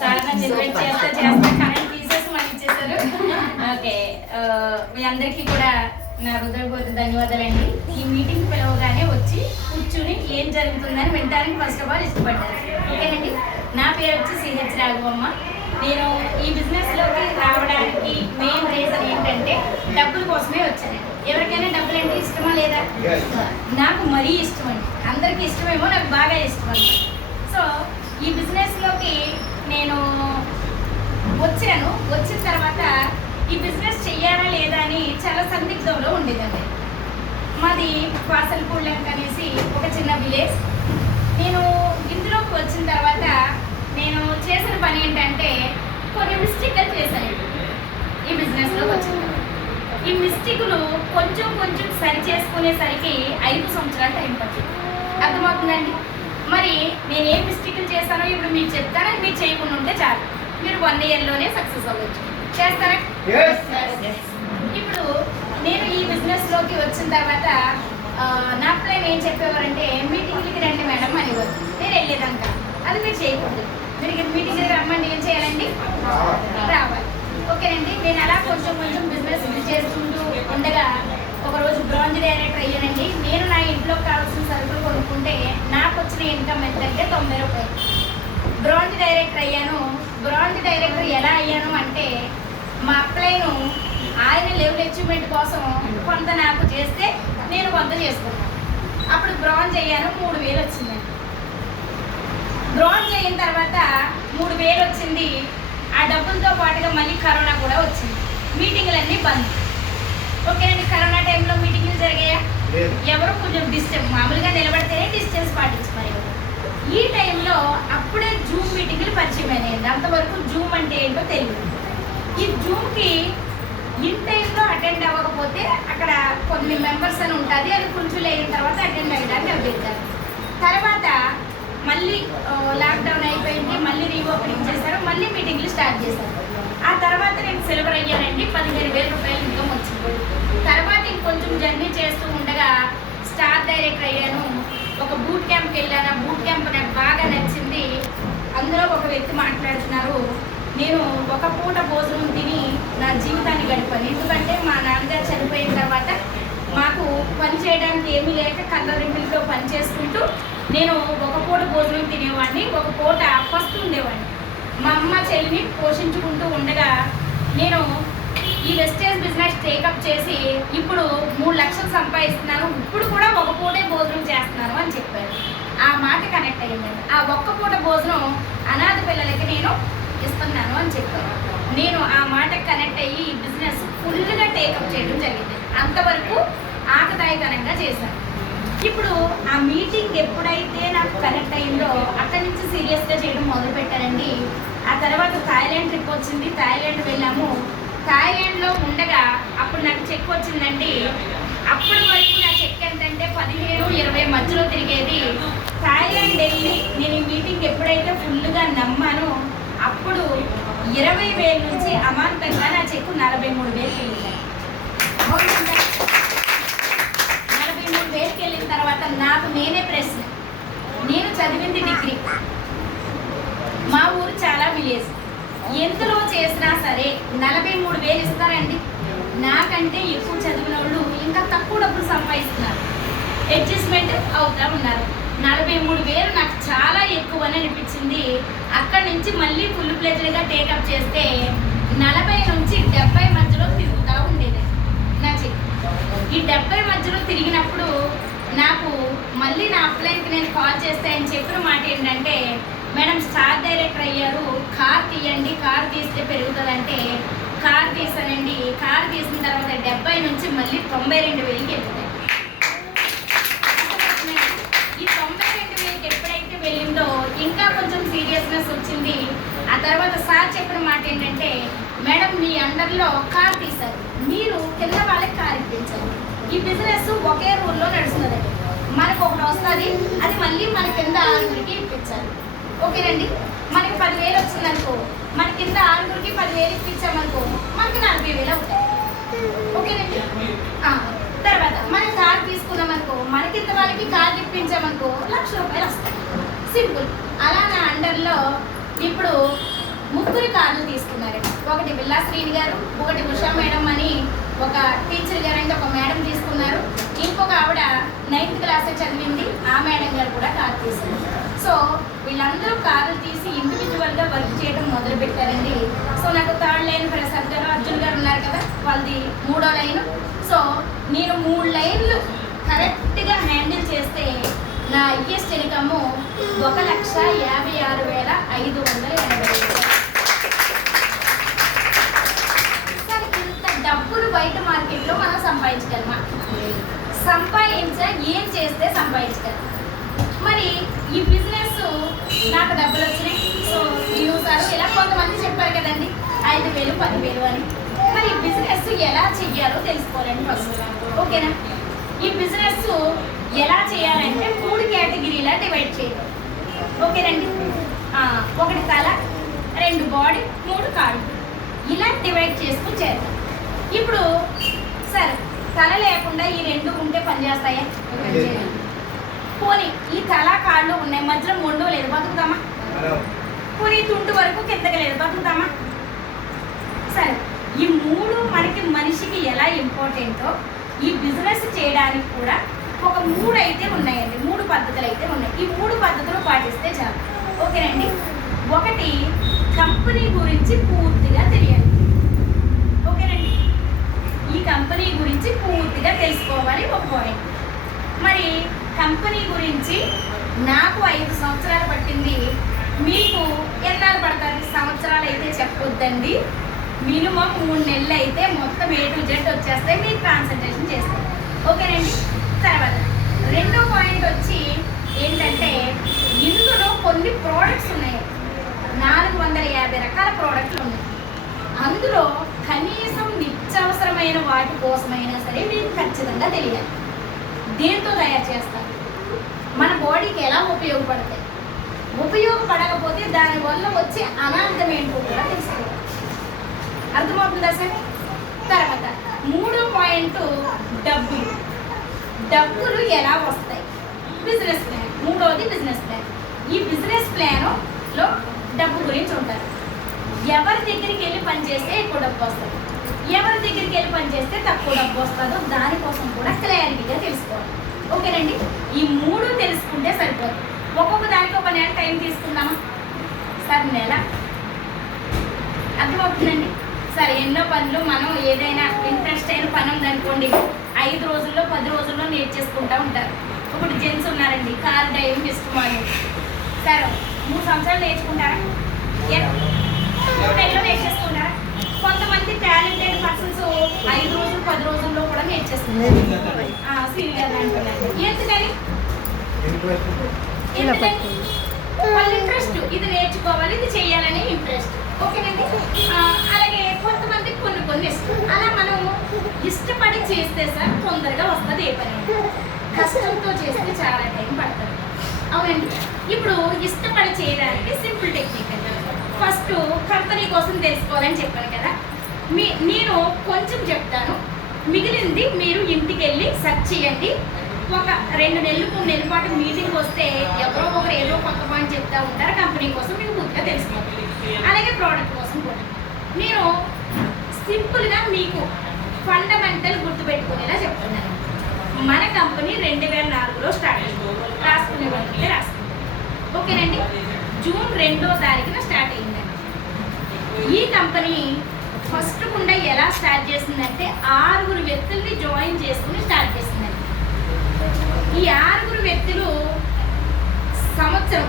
Sir నన్ను invite చేస్తా current తీసేసి మనకి ఇచ్చేసారు. ఓకే, మీ అందరికీ కూడా నా హృదయపూర్వక ధన్యవాదాలండి. ఈ మీటింగ్ పిలవగానే వచ్చి కూర్చుని ఏం జరుగుతుందని వినడానికి ఫస్ట్ ఆఫ్ ఆల్ ఇష్టపడ్డారు. ఓకేనండి, నా పేరు వచ్చి సిహెచ్ రాఘవమ్మ. నేను ఈ బిజినెస్లోకి రావడానికి మెయిన్ రీజన్ ఏంటంటే డబ్బుల కోసమే వచ్చాను. ఎవరికైనా డబ్బులు అంటే ఇష్టమా లేదా? నాకు మరీ ఇష్టం అండి. అందరికీ ఇష్టమేమో, నాకు బాగా ఇష్టం అండి. సో ఈ బిజినెస్లోకి నేను వచ్చాను. వచ్చిన తర్వాత ఈ బిజినెస్ చెయ్యాలా లేదా అని చాలా సందిగ్ధంలో ఉండేదండి. మాది వాసల్పూళ్ళకి అనేసి ఒక చిన్న విలేజ్. నేను ఇందులోకి వచ్చిన తర్వాత నేను చేసిన పని ఏంటంటే కొన్ని మిస్టేక్లు చేశాను ఈ బిజినెస్లోకి వచ్చిన తర్వాత. ఈ మిస్టేకులు కొంచెం కొంచెం సరి చేసుకునేసరికి 5 సంవత్సరాలు టైం పట్టింది. అర్థమవుతుందండి? మరి నేను ఏం మిస్టేక్లు చేశానో ఇప్పుడు మీకు చెప్తాను. మీరు చేయకుండా ఉంటే చాలు, మీరు 1 ఇయర్లోనే సక్సెస్ అవ్వచ్చు. చేస్తారా? ఇప్పుడు నేను ఈ బిజినెస్లోకి వచ్చిన తర్వాత నా ప్లాన్ ఏం చెప్పేవారంటే మీటింగ్లకి రండి మేడం అనేవారు. నేను వెళ్ళేదాక అది మీరు చేయకూడదు. మీరు మీటింగ్కి రమ్మండి, ఏం చేయాలండి? రావాలి. ఓకేనండి, నేను అలా కొంచెం కొంచెం బిజినెస్ బిల్డ్ చేసుకుంటూ ఉండగా ఒకరోజు బ్రాంజ్ డైరెక్టర్ అయ్యానండి. నేను నా ఇంట్లో కావాల్సిన సరుకులు కొనుక్కుంటే నాకు వచ్చిన ఇన్కమ్ ఎంతంటే 90 రూపాయలు. బ్రాంజ్ డైరెక్టర్ అయ్యాను. బ్రాంజ్ డైరెక్టర్ ఎలా అయ్యాను అంటే మా అప్లైను ఆయన లెవెల్ అచీవ్మెంట్ కోసం కొంత నాకు చేస్తే నేను కొంత చేసుకున్నాను. అప్పుడు బ్రాంజ్ అయ్యాను. 3000 వచ్చిందండి. బ్రాంజ్ అయిన తర్వాత 3000 వచ్చింది. ఆ డబ్బులతో పాటుగా మళ్ళీ కరోనా కూడా వచ్చింది. మీటింగ్లన్నీ బంద్. ఓకేనండి, కరోనా టైంలో మీటింగ్లు జరిగాయా? ఎవరు కొంచెం డిస్టెన్స్ మామూలుగా నిలబడితేనే డిస్టెన్స్ పాటించుకున్నారు. ఈ టైంలో అప్పుడే జూమ్ మీటింగ్లు పరిచయం అయినాయండి. అంతవరకు జూమ్ అంటే ఏంటో తెలియదు. ఈ జూమ్కి ఇన్ టైంలో అటెండ్ అవ్వకపోతే అక్కడ కొన్ని మెంబర్స్ అని ఉంటుంది, అది కొంచెం అయిన తర్వాత అటెండ్ అయ్యడానికి అవ్వలేదు. తర్వాత మళ్ళీ లాక్డౌన్ అయిపోయింది, మళ్ళీ రీఓపెనింగ్ చేశారు, మళ్ళీ మీటింగ్లు స్టార్ట్ చేశారు. ఆ తర్వాత నేను సిల్వర్ అయ్యానండి. 15,000 రూపాయలు ఇన్కమ్ వచ్చింది. తర్వాత ఇంకొంచెం జర్నీ చేస్తూ ఉండగా స్టార్ డైరెక్టర్ అయ్యాను. ఒక బూట్ క్యాంప్కి వెళ్ళాను. ఆ బూట్ క్యాంప్ నాకు బాగా నచ్చింది. అందులో ఒక వ్యక్తి మాట్లాడుతున్నారు, నేను ఒక పూట భోజనం తిని నా జీవితాన్ని గడిపాను. ఎందుకంటే మా నాన్నగారు చనిపోయిన తర్వాత మాకు పని చేయడానికి ఏమీ లేక కళ్ళరింపులతో పని చేసుకుంటూ నేను ఒక పూట భోజనం తినేవాడిని, ఒక పూట ఫస్ట్ ఉండేవాడిని. మా అమ్మ చెల్లిని పోషించుకుంటూ ఉండగా నేను ఈ వెస్టేజ్ బిజినెస్ టేకప్ చేసి ఇప్పుడు 3 లక్షలు సంపాదిస్తున్నాను. ఇప్పుడు కూడా ఒక పూటే భోజనం చేస్తున్నాను అని చెప్పారు. ఆ మాట కనెక్ట్ అయ్యిందండి. ఆ ఒక్క పూట భోజనం అనాథ పిల్లలకి నేను ఇస్తున్నాను అని చెప్పారు. నేను ఆ మాటకి కనెక్ట్ అయ్యి ఈ బిజినెస్ ఫుల్గా టేకప్ చేయడం జరిగింది. అంతవరకు ఆకతాయితనంగా చేశాను. ఇప్పుడు ఆ మీటింగ్ ఎప్పుడైతే నాకు కనెక్ట్ అయిందో అక్కడి నుంచి సీరియస్గా చేయడం మొదలుపెట్టానండి. ఆ తర్వాత థాయిలాండ్ ట్రిప్ వచ్చింది. థాయిలాండ్ వెళ్ళాము. థాయిలాండ్లో ఉండగా అప్పుడు నాకు చెక్ వచ్చిందండి. అప్పటి వరకు నా చెక్ ఎంతంటే 15-20 మధ్యలో తిరిగేది. థాయిలాండ్ వెళ్ళి నేను ఈ మీటింగ్ ఎప్పుడైతే ఫుల్గా నమ్మానో అప్పుడు 20,000 నుంచి అమాంతంగా నా చెక్కు 43,000 వెళ్ళింది. 43,000 వెళ్ళిన తర్వాత నాకు నేనే ప్రశ్న, నేను చదివింది డిగ్రీ, మా ఊరు చాలా విలేజ్, ఎందులో చేసినా సరే 43,000 ఇస్తారండి. నాకంటే ఎక్కువ చదివిన వాళ్ళు ఇంకా తక్కువ డబ్బులు సంపాదిస్తున్నారు, అడ్జస్ట్మెంట్ అవుతా ఉన్నారు. 43,000 నాకు చాలా ఎక్కువ అని అనిపించింది. అక్కడి నుంచి మళ్ళీ ఫుల్ ప్లేజ్డ్గా టేకప్ చేస్తే 40 నుంచి 70 మధ్యలో తిరుగుతూ ఉండేది నా చెక్. ఈ 70 మధ్యలో తిరిగినప్పుడు నాకు మళ్ళీ నా అప్లైన్కి నేను కాల్ చేస్తే ఆయన చెప్పిన మాట ఏంటంటే, మేడం స్టార్ డైరెక్టర్ అయ్యారు, కార్ తీయండి, కార్ తీస్తే పెరుగుతుందంటే కార్ తీసానండి. కార్ తీసిన తర్వాత 70 నుంచి మళ్ళీ 92,000కి వెళ్తాయి. ఈ 92,000కి ఎప్పుడైతే వెళ్ళిందో ఇంకా కొంచెం సీరియస్నెస్ వచ్చింది. ఆ తర్వాత సార్ చెప్పిన మాట ఏంటంటే, మేడం మీ అండర్లో కార్ తీశారు, మీరు కింద వాళ్ళకి కార్ ఇప్పించారు. ఈ బిజినెస్ ఒకే రూల్లో నడుస్తుంది. మనకు ఒకటి వస్తుంది, అది మళ్ళీ మన కింద 6కి ఇప్పించాలి. ఓకేనండి, మనకి 10,000 వచ్చిందనుకో, మన కింద 6కి 10,000 ఇప్పించామనుకో మనకి 40,000 అవుతాయి. ఓకేనండి. తర్వాత మనం కార్ తీసుకున్నామనుకో, మన కింద వాళ్ళకి కార్ ఇప్పించామనుకో 1,00,000 రూపాయలు వస్తాయి. సింపుల్. అలా నా అండర్లో ఇప్పుడు ముగ్గురు కార్లు తీసుకున్నారు. ఒకటి బిల్లా శ్రీని గారు, ఒకటి ఉషా మేడం అని ఒక టీచర్ గారు అంటే ఒక మేడం తీసుకున్నారు. ఇంకొక ఆవిడ 9th క్లాస్ చదివింది, ఆ మేడం గారు కూడా కారు తీసుకున్నారు. సో వీళ్ళందరూ కార్లు తీసి ఇండివిజువల్గా వర్క్ చేయడం మొదలు పెట్టారండి. సో నాకు 3rd లైన్ ప్రసాద్ గారు, అర్జున్ గారు ఉన్నారు కదా, వాళ్ళది 3వ లైన్. సో నేను 3 లైన్లు కరెక్ట్గా హ్యాండిల్ చేస్తే నా హైయెస్ట్ ఇన్కమ్ 1,56,580. సరే, ఇంత డబ్బులు బయట మార్కెట్లో మనం సంపాదించగలమా? ఏం చేస్తే సంపాదించగలం? మరి ఈ బిజినెస్ నాకు డబ్బులు వచ్చినాయి, సో సార్ ఇలా కొంతమంది చెప్పారు కదండి 5,000 10,000 అని. మరి ఈ బిజినెస్ ఎలా చెయ్యాలో తెలుసుకోవాలండి ఫస్ట్. ఓకేనా? ఈ బిజినెస్ ఎలా చేయాలంటే 3 కేటగిరీలా డివైడ్ చేయాలి. ఓకేనండి? ఒకటి తల, 2 బాడీ, 3 కాళ్ళు, ఇలా డివైడ్ చేసుకుని చేద్దాం. ఇప్పుడు సరే, తల లేకుండా ఈ 2 ఉంటే పనిచేస్తాయా? పోనీ ఈ తల కాళ్ళు ఉన్నాయి, మధ్యలో మొండో లేదు, బతుకుతామా? పోనీ తుంటు వరకు కిందకి లేదు, బతుకుతామా? సరే, ఈ 3 మనకి మనిషికి ఎలా ఇంపార్టెంటో ఈ బిజినెస్ చేయడానికి కూడా ఒక 3 అయితే ఉన్నాయండి, 3 పద్ధతులు అయితే ఉన్నాయి. ఈ 3 పద్ధతులు పాటిస్తే చాలు. ఓకేనండి? ఒకటి, కంపెనీ గురించి పూర్తిగా తెలియాలి. ఓకేనండి? ఈ కంపెనీ గురించి పూర్తిగా తెలుసుకోవాలి, ఒక పాయింట్. మరి కంపెనీ గురించి నాకు 5 సంవత్సరాలు పట్టింది, మీకు ఎన్నాళ్ళు పడతారు? సంవత్సరాలు అయితే చెప్పొద్దండి, మినిమం 3 నెలలు అయితే మొత్తం A to Z వచ్చేస్తాయి, మీరు కాన్సన్ట్రేషన్ చేస్తారు. ఓకేనండి? తర్వాత 2వ పాయింట్ వచ్చి ఏంటంటే, ఇందులో కొన్ని ప్రోడక్ట్స్ ఉన్నాయి, 450 రకాల ప్రోడక్ట్లు ఉన్నాయి. అందులో కనీసం నిత్యావసరమైన వాటి కోసమైనా సరే మీకు ఖచ్చితంగా తెలియాలి. దేంతో తయారు చేస్తారు, మన బాడీకి ఎలా ఉపయోగపడతాయి, ఉపయోగపడకపోతే దానివల్ల వచ్చే అనార్థం ఏంటో కూడా తెలుసుకోవాలి. అర్థమవుతుందా సార్? తర్వాత 3వ పాయింట్, డబ్బులు ఎలా వస్తాయి, బిజినెస్ ప్లాన్. 3వది బిజినెస్ ప్లాన్. ఈ బిజినెస్ ప్లాన్లో డబ్బు గురించి ఉంటారు. ఎవరి దగ్గరికి వెళ్ళి పనిచేస్తే ఎక్కువ డబ్బు వస్తుంది, ఎవరి దగ్గరికి వెళ్ళి పనిచేస్తే తక్కువ డబ్బు వస్తుందో దానికోసం కూడా క్లారిటీగా తెలుసుకోవాలి. ఓకేనండి? ఈ 3 తెలుసుకుంటే సరిపోదు. ఒక్కొక్క దానికి 1 నెల టైం తీసుకుందామా సార్? నెల అర్థమవుతుందండి? సరే, ఎన్నో పనులు మనం ఏదైనా ఇంట్రెస్ట్ అయిన పని ఉందనుకోండి, 5 రోజుల్లో 10 రోజుల్లో నేర్చేసుకుంటూ ఉంటారు. ఇప్పుడు జెంట్స్ ఉన్నారండి, కార్ డ్రైవింగ్ ఇష్టమని, సరే 3 సంవత్సరాలు నేర్చుకుంటారా? 3 నెలల్లో నేర్చేసుకుంటారా? కొంతమంది టాలెంటెడ్ పర్సన్స్ 5 రోజులు 10 రోజుల్లో కూడా నేర్చేస్తున్నారు. సీనియర్ అంటున్నారు. ఎందుకని? వాళ్ళ ఇంట్రెస్ట్, ఇది నేర్చుకోవాలి, ఇది చేయాలనే ఇంట్రెస్ట్. ఓకేనండి? అలాగే కొంతమంది కొన్ని ఇష్టం. అలా మనం ఇష్టపడి చేస్తే సార్ తొందరగా వస్తుంది. ఏ పని కష్టంతో చేస్తే చాలా టైం పడుతుంది. అవునండి? ఇప్పుడు ఇష్టపడి చేయడానికి సింపుల్ టెక్నిక్ అండి. ఫస్ట్ కంపెనీ కోసం తెలుసుకోవాలని చెప్పాను కదా, నేను కొంచెం చెప్తాను, మిగిలింది మీరు ఇంటికి వెళ్ళి సెర్చ్ చేయండి. ఒక 2 నెలలు 3 నెలల పాటు మీటింగ్ వస్తే ఎవరో ఒకరు ఏదో కొత్త పాయింట్ చెప్తూ ఉంటారు. కంపెనీ కోసం మీకు పూర్తిగా తెలుసుకోవాలి. అలాగే ప్రోడక్ట్ కోసం కూడా నేను సింపుల్గా మీకు ఫండమెంటల్ గుర్తుపెట్టుకునేలా చెప్తున్నాను. మన కంపెనీ 2004లో స్టార్ట్ అయింది. రాసుకునే వాళ్ళంటే రాసుకుంటాం. ఓకేనండి? జూన్ 2వ తారీఖున స్టార్ట్ అయిందండి. ఈ కంపెనీ ఫస్ట్ గుండా ఎలా స్టార్ట్ చేసిందంటే 6 వ్యక్తుల్ని జాయిన్ చేసుకుని స్టార్ట్ చేసిందండి. ఈ 6 వ్యక్తులు సంవత్సరం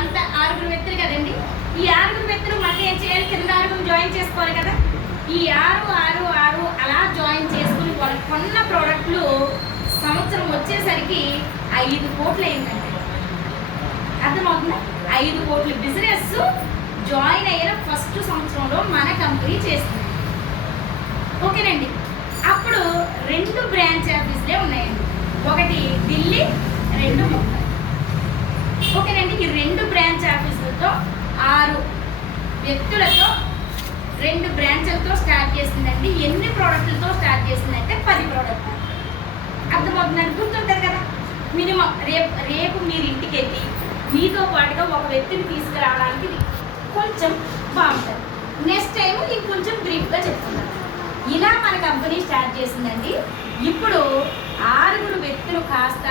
అంత 6 వ్యక్తులు కదండి. ఈ 6 వ్యక్తులు మళ్ళీ ఏం చేయాలి? కింద 6 జాయిన్ చేసుకోవాలి కదా. ఈ 6 అలా జాయిన్ చేసుకుని వాళ్ళు కొన్న ప్రోడక్ట్లు సంవత్సరం వచ్చేసరికి 5 కోట్లు అయిందండి. అర్థమవుతుందా? 5 కోట్ల బిజినెస్ జాయిన్ అయిన ఫస్ట్ సంవత్సరంలో మన కంపెనీ చేస్తుంది. ఓకేనండి? అప్పుడు 2 బ్రాంచ్ ఆఫీసులే ఉన్నాయండి. ఒకటి ఢిల్లీ, 2 ముంబై. ఓకేనండి? ఈ 2 బ్రాంచ్ ఆఫీసులతో 6 వ్యక్తులతో 2 బ్రాంచ్లతో స్టార్ట్ చేసిందండి. ఎన్ని ప్రోడక్ట్లతో స్టార్ట్ చేసిందంటే 10 ప్రోడక్ట్లు. అర్థమవుతుందండి? గుర్తుంటుంది కదా. మినిమం రేపు మీరు ఇంటికి వెళ్ళి మీతో పాటుగా ఒక వ్యక్తిని తీసుకురావడానికి కొంచెం బాగుంటుంది. నెక్స్ట్ టైం ఇంకొంచెం బ్రీఫ్గా చెప్తున్నాను. ఇలా మన కంపెనీ స్టార్ట్ చేసిందండి. ఇప్పుడు 6 వ్యక్తులు కాస్త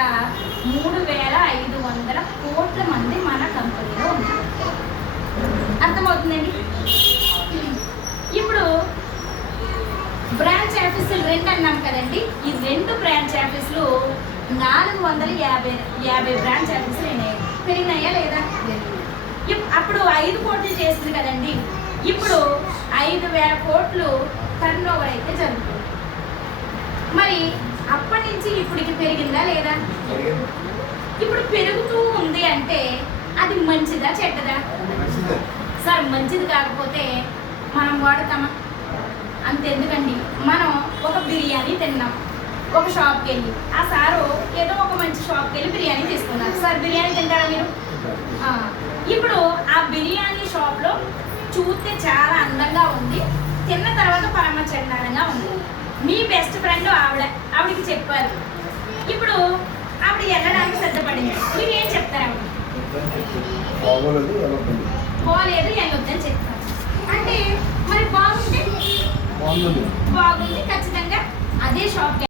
3,500 కోట్ల మంది మన కంపెనీలో ఉన్నారు. అర్థమవుతుందండి. ఇప్పుడు బ్రాంచ్ ఆఫీసులు 2 అన్నాం కదండి. ఈ 2 బ్రాంచ్ ఆఫీసులు 450 బ్రాంచ్ ఆఫీసులు అయినాయి. పెరిగినాయా లేదా? అప్పుడు 5 కోట్లు చేస్తుంది కదండి. ఇప్పుడు 5,000 కోట్లు టర్న్ ఓవర్ అయితే జరుగుతుంది. మరి అప్పటి నుంచి ఇప్పటికి పెరిగిందా లేదా? ఇప్పుడు పెరుగుతూ ఉంది అంటే అది మంచిదా చెడ్డదా? సార్ మంచిది కాకపోతే మనం వాడతామా? అంతెందుకండి, మనం ఒక బిర్యానీ తిన్నాం ఒక షాప్కి వెళ్ళి. ఆ సారు ఏదో ఒక మంచి షాప్కి వెళ్ళి బిర్యానీ తీసుకున్నారు. సార్ బిర్యానీ తింటారా మీరు? ఇప్పుడు ఆ బిర్యానీ షాప్లో చూస్తే చాలా అందంగా ఉంది, తిన్న తర్వాత పరమ చండాలంగా ఉంది. మీ బెస్ట్ ఫ్రెండ్ ఆవిడకి చెప్పారు. ఇప్పుడు ఆవిడ వెళ్ళడానికి సిద్ధపడింది. మీరు ఏం చెప్తారు? పోలేదు వెళ్ళొద్దని చెప్తారు. అంటే మరి బాగుంటే బాగుంది